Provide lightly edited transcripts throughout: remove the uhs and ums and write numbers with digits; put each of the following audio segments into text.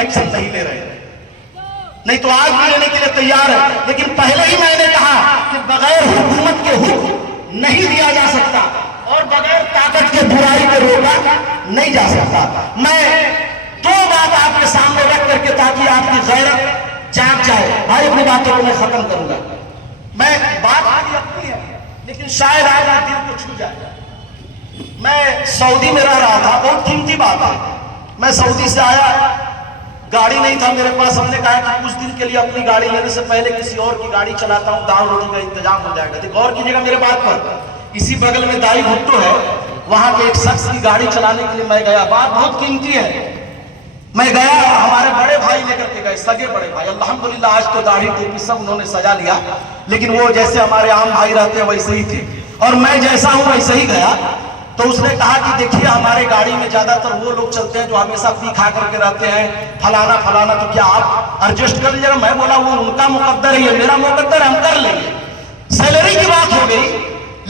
Action نہیں لے رہے، نہیں تو آج بھی لینے کے لیے تیار ہے، لیکن پہلے ہی میں نے کہا کہ بغیر حکومت کے حکم نہیں دیا جا سکتا اور بغیر طاقت کے برائی کو روکا نہیں جا سکتا۔ میں دو بات آپ کے سامنے رکھ کر کے تاکہ آپ کی غیرت جاگ جائے، بھائی اپنی باتوں کو میں ختم کروں گا۔ میں بات آگے اپنی ہے لیکن شاید آج آپ دل کو چھو جائے۔ میں سعودی میں رہ رہا تھا، بہت قیمتی بات ہے، میں سعودی سے آیا، گاڑی نہیں تھا میرے پاس، ہم نے کہا کہ کچھ دن کے لیے اپنی گاڑی لینے سے پہلے کسی اور کی گاڑی چلاتا ہوں، دال روٹی کا انتظام ہو جائے گا۔ دیکھ غور کیجیے گا میرے بات پر، اسی بغل میں دائی بھٹو ہے، وہاں کے ایک شخص کی گاڑی چلانے کے لیے میں گیا، بات بہت قیمتی ہے، میں گیا، ہمارے بڑے بھائی لے کر کے گئے، سگے بڑے بھائی، الحمدللہ آج تو داڑھی ٹوپی سب انہوں نے سجا لیا، لیکن وہ جیسے ہمارے عام بھائی رہتے ہیں ویسے ہی تھے، اور میں جیسا ہوں ویسے ہی گیا۔ تو اس نے کہا کہ دیکھیے ہمارے گاڑی میں زیادہ تر وہ لوگ چلتے ہیں جو ہمیشہ پی کھا کر کے رہتے ہیں، فلانا فلانا، تو کیا آپ ایڈجسٹ کر لیجیے گا؟ میں بولا وہ ان کا مقدر ہے، یہ میرا مقدر ہے، ہم کر لیں گے۔ سیلری کی بات ہو گئی،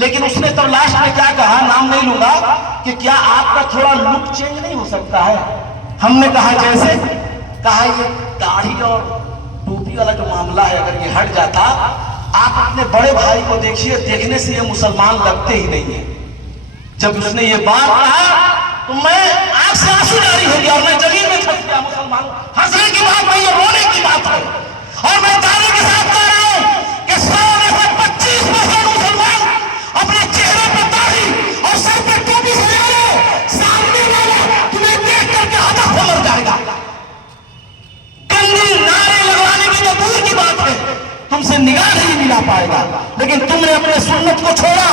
لیکن اس نے تب لاسٹ میں کیا کہا، نام نہیں لوں گا، کہ کیا آپ کا تھوڑا لک چینج نہیں ہو سکتا ہے؟ ہم نے کہا جیسے؟ کہا یہ داڑھی اور ٹوپی والا جو معاملہ ہے اگر یہ ہٹ جاتا، آپ اپنے بڑے بھائی کو دیکھیے، دیکھنے سے یہ مسلمان لگتے ہی نہیں ہیں۔ جب اس نے یہ بات کہا تو میں آنکھ سے آنسو جاری ہو گیا اور میں زمین میں پھنس گیا۔ مسلمان ہنسنے کی بات نہیں ہے، رونے کی بات ہے، اور میں دعوے کے ساتھ کہہ رہا ہوں کہ 100% مسلمان اپنے چہرے پہ داڑھی اور سر پہ ٹوپی سجا لو، سامنے والا تمہیں دیکھ کر کے ہدف ہو مر جائے گا۔ گندی نعرے لگوانے کی تو دور کی بات ہے، تم سے نگاہ نہیں ملا پائے گا، لیکن تم نے اپنے سنت کو چھوڑا،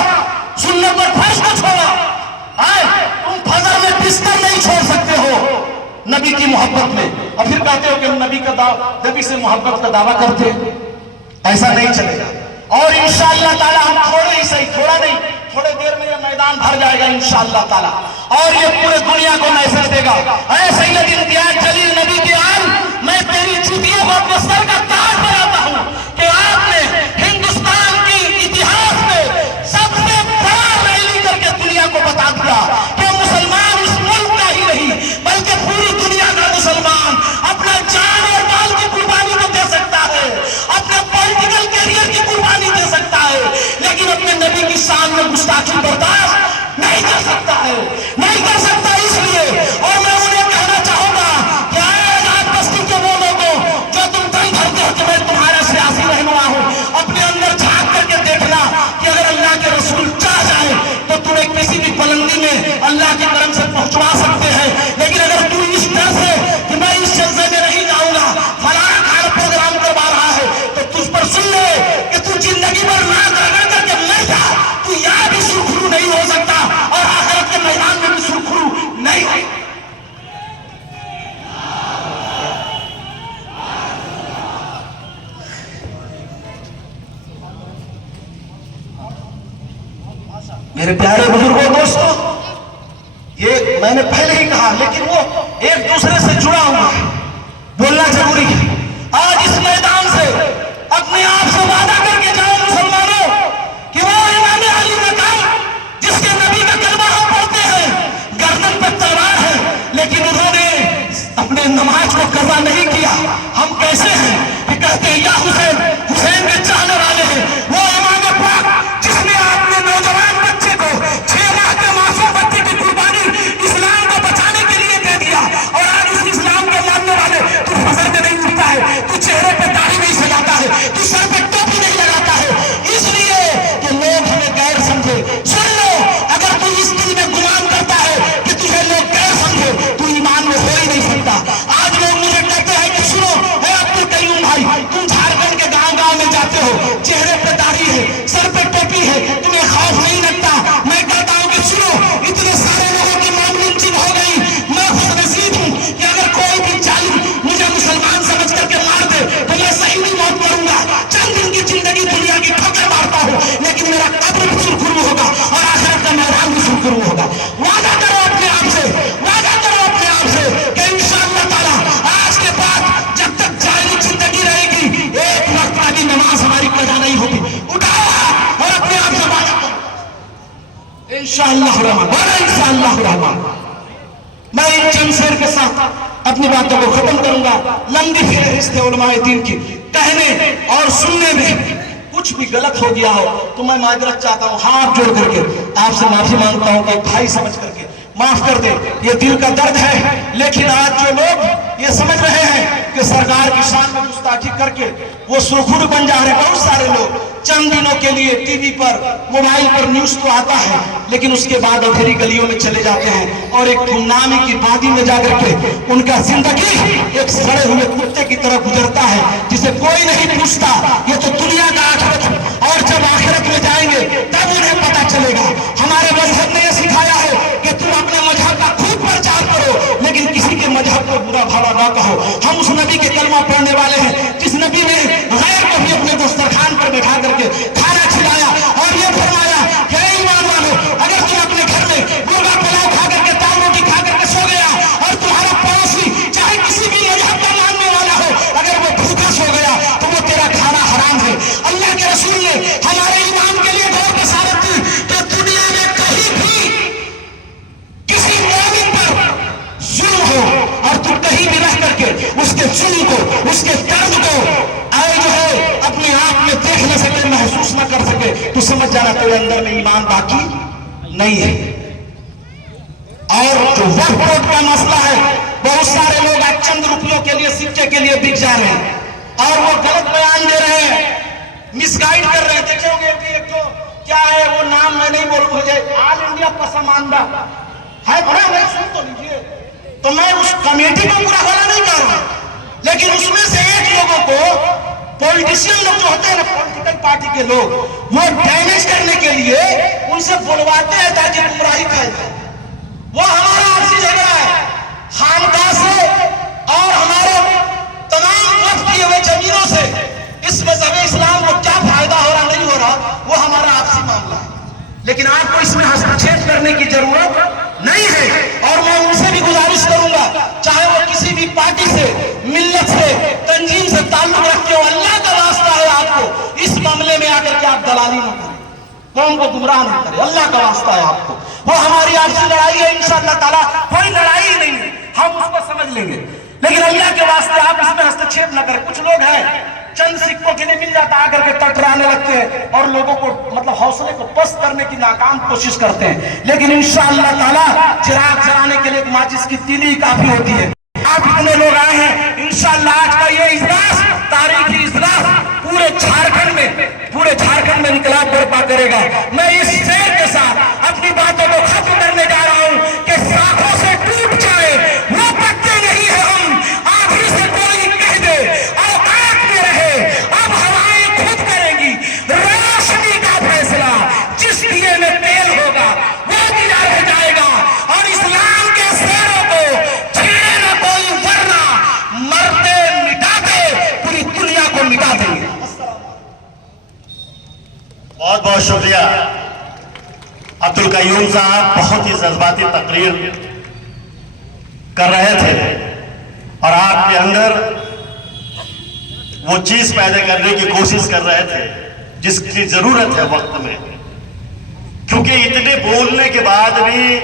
سنت اور فرض کو چھوڑا۔ تم فجر میں بستر نہیں چھوڑ سکتے ہو نبی کی محبت میں، اور پھر کہتے ہو کہ ہم نبی سے محبت کا دعویٰ کرتے، ایسا نہیں چلے گا۔ اور انشاءاللہ تعالی ہم تھوڑے ہی صحیح، تھوڑا نہیں، تھوڑے دیر میں یہ میدان بھر جائے گا انشاءاللہ تعالی، اور یہ پورے دنیا کو میسج دے گا، اے سید امتیاز جلیل نبی کے آن، میں تیری چوٹیوں کو اپنے سر کا تاج بناتا ہوں کہ آپ نے ہندوستان کی اتہاس میں سب سے بڑا ریلی کر کے دنیا کو بتا دیا کہ مسلمان اس ملک کا ہی نہیں بلکہ پوری دنیا کا مسلمان اپنا جان اور مال کی قربانی کو دے سکتا ہے، اپنے پولیٹیکل کیریئر کی قربانی دے سکتا ہے، لیکن اپنے نبی کی شان میں گستاخی برداشت نہیں کر سکتا ہے، نہیں کر سکتا۔ اس لیے اور میں انہیں کہنا چاہوں گا کہ آزاد بستی کے وہ لوگوں جو تم دم بھرتے ہو کہ میں تمہارا سیاسی رہنما ہوں، اپنے اندر جھانک کر کے دیکھنا کہ اگر اللہ کے رسول چاہ جائے تو تمہیں کسی بھی بلندی میں اللہ کے کرم سے پہنچوا سکتے ہیں، لیکن اگر تو اس طرح سے کہ میں اس جلسے میں نہیں جاؤں گا، فلاں کھانا پروگرام کروا رہا ہے، تو تجھ پر سن لے کہ تو زندگی بھر ناک رگڑ کر کے مر جا، تو یہاں بھی سرخرو نہیں ہو سکتا اور آخرت کے میدان میں بھی سرخرو نہیں ہو۔ میرے پیارے بزرگوں دوستوں، یہ میں نے پہلے ہی کہا، لیکن وہ ایک دوسرے سے جڑا ہوا ہے، بولنا ضروری ہے۔ آج اس میدان سے اپنے آپ سے وعدہ کر کے جاؤ مسلمانوں کہ وہ امام علی مقام جس کے نبی کا کلمہ ہم پڑھتے ہیں، گردن پر تلوار ہے، لیکن انہوں نے اپنے نماز کو قضا نہیں کیا۔ ہم کیسے ہیں کہ کہتے ہیں یا حسین، حسین کے چاہنے والے ہیں، وہ امام پاک جس نے اپنے نوجوان بچے کو 6 ماہ کے معصوم بچے کی قربانی اسلام کو بچانے کے لیے دے دیا، اور آج اس اسلام کے ماننے والے تو فجر میں نہیں اٹھتا ہے، تو چہرے پہ داڑھی نہیں سجاتا ہے، تو سر پہ ٹوپی نہیں لگاتا ہے، اس لیے کہ لوگ ہمیں غیر سمجھے۔ سن لو، اگر تو اس دل میں گمان کرتا ہے کہ تجھے لوگ غیر سمجھے تو ایمان میں ہو ہی نہیں سکتا۔ آج لوگ مجھے کہتے ہیں کہ سنو اے عبدالقیوم بھائی، تم جھارکھنڈ کے گاؤں گاؤں میں جاتے ہو، چہرے پہ داڑھی ہے، سر پہ ٹوپی ہے، تمہیں خوف نہیں لگتا؟ میں کہتا ہوں کہ سنو، اتنے سارے لوگوں کی معمول چیز ہو گئی، میں خوش نصیب ہوں کہ اگر کوئی بھی ظالم مجھے مسلمان سمجھ کر کے مار دے تو میں صحیح موت کروں گا، چند دن کی زندگی دنیا کی ٹھوکر مارتا ہوں، لیکن میرا قبر بھی سرخرو ہوگا اور آخرت کا میدان بھی سرخرو ہوگا۔ وعدہ کرو اپنے آپ سے، وعدہ کرو اپنے آپ سے کہ انشاءاللہ تعالی آج کے بعد جب تک جاری زندگی رہے گی ایک وقت کی نماز ہماری قضا نہیں ہوگی۔ اٹھاؤ اور اپنے آپ سے وعدہ کرو انشاءاللہ الرحمن، انشاءاللہ الرحمن۔ میں ان چند شعر کے ساتھ اپنی باتوں کو ختم کروں گا. لمبی فہرست ہے علماء دین کی. کہنے اور سننے میں کچھ بھی غلط ہو گیا ہو تو میں معذرت چاہتا ہوں, ہاتھ جوڑ کر کے آپ سے معافی مانگتا ہوں کہ بھائی سمجھ کر کے معاف کر دیں. یہ دل کا درد ہے. لیکن آج جو لوگ یہ سمجھ رہے ہیں کہ سرکار کی شان میں گستاخی کر کے وہ سرخر بن جا رہے ہیں, بہت سارے لوگ چند دنوں کے لیے ٹی وی پر موبائل پر نیوز تو آتا ہے لیکن اس کے بعد اندھیری گلیوں میں چلے جاتے ہیں اور ایک گمنامی کی وادی میں جا کر کے ان کا زندگی ایک سڑے ہوئے کتے کی طرح گزرتا ہے جسے کوئی نہیں پوچھتا. یہ تو دنیا کا آخرت ہے, اور جب آخرت میں جائیں گے تب انہیں پتا چلے گا. ہمارے مذہب نے یہ سکھایا ہے کہ تم اپنے مذہب کا خود پرچار کرو لیکن کسی کے مذہب کو برا بھلا نہ کہو. ہم اس نبی کے کلمہ پڑھنے والے ہیں جس نبی نے غیر کو بھی اپنے دسترخوان پر بٹھا کر کے کھانا کھلایا اور یہ فرمایا کہ اے ایمان والو, اگر تم اپنے گھر میں مرغا پلاؤ کھا کر کے دال روٹی کھا کر کے سو گیا اور تمہارا پڑوسی چاہے کسی بھی مذہب کا ماننے والا ہو اگر وہ بھوکا سو گیا تو وہ تیرا کھانا حرام ہے. اللہ کے رسول نے ہمارے ایمان کے لیے بہت بشارت دی کہ دنیا میں کہیں بھی کسی مومن پر ظلم ہو اور تم کہیں بھی رہ کر کے اس کے ظلم کو, اس کے درد کو جو ہے اپنے آپ میں دیکھ نہ سکے, محسوس نہ کر سکے تو سمجھ جانا تیرے اندر میں ایمان باقی نہیں ہے. اور جو وقف بورڈ کا مسئلہ ہے, بہت سارے لوگ آج چند روپیوں کے لیے سکے کے لیے بک جا رہے ہیں اور وہ غلط بیان دے رہے ہیں, مس گائیڈ کر رہے ہیں. دیکھیں گے کہ ایک تو کیا ہے وہ نام میں نہیں بولوں گا, آل انڈیا پسماندہ ہے, بڑا میں سن تو لیجیے. تو میں اس کمیٹی کو پورا بھلا نہیں کر رہا لیکن اس میں سے ایک لوگوں کو پولیٹیشین لوگ جو ہوتے ہیں نا, پولیٹیکل پارٹی کے لوگ, وہ ڈیمیج کرنے کے لیے ان سے بلواتے ہیں تاکہ گمراہی پھیل جائے. وہ ہمارا آپسی جھگڑا ہے خانقاہ سے اور ہمارے تمام وقت کیے ہوئے زمینوں سے. اس مذہب اسلام کو کیا فائدہ ہو رہا نہیں ہو رہا وہ ہمارا آپسی معاملہ ہے, لیکن آپ کو اس میں ہستکشیپ کرنے کی ضرورت نہیں ہے. اور میں ان سے بھی گزارش کروں گا چاہے وہ کسی بھی پارٹی سے, ملت سے, تنظیم سے تعلق رکھتے ہو, اللہ کا واسطہ ہے آپ کو اس معاملے میں آ کر کے آپ دلالی نہ کریں, قوم کو گمراہ نہ کریں, اللہ کا واسطہ ہے آپ کو. وہ ہماری آپسی لڑائی ہے, انشاءاللہ تعالیٰ کوئی لڑائی ہی نہیں ہے, ہم اس کو سمجھ لیں گے, لیکن اللہ کے واسطے آپ اس میں ہستکشیپ نہ کریں. کچھ لوگ ہیں چند سکوں کے لیے مل جاتا آ کر کے ٹٹرانے لگتے ہیں اور لوگوں کو مطلب حوصلے کو پست کرنے کی ناکام کوشش کرتے ہیں, لیکن انشاءاللہ تعالیٰ چراغ جلانے کے لیے ایک ماچس کی تیلی کافی ہوتی ہے. آپ اتنے لوگ آئے ہیں, انشاءاللہ آج کا یہ اجلاس, تاریخی اجلاس پورے جھارکھنڈ میں انقلاب برپا کرے گا. میں اس شعر کے ساتھ اپنی باتوں کو ختم کرنے جا رہا ہوں کہ شاخوں سے ٹوٹ جائے وہ پتے نہیں ہے ہم, آخر سے کوئی کہہ دے اوقات میں رہے اب ہوائیں خود کریں گی, روشنی کا فیصلہ جس دیے میں تیل ہوگا وہ دیا رہ جائے گا, اور اسلام کے شیروں کو چھیڑے نہ کوئی ورنہ مرتے مٹاتے پوری دنیا کو مٹا دیں گے. بہت بہت شکریہ عبد القیوم صاحب, بہت ہی جذباتی تقریر کر رہے تھے اور آپ کے اندر وہ چیز پیدا کرنے کی کوشش کر رہے تھے جس کی ضرورت ہے وقت میں, کیونکہ اتنے بولنے کے بعد بھی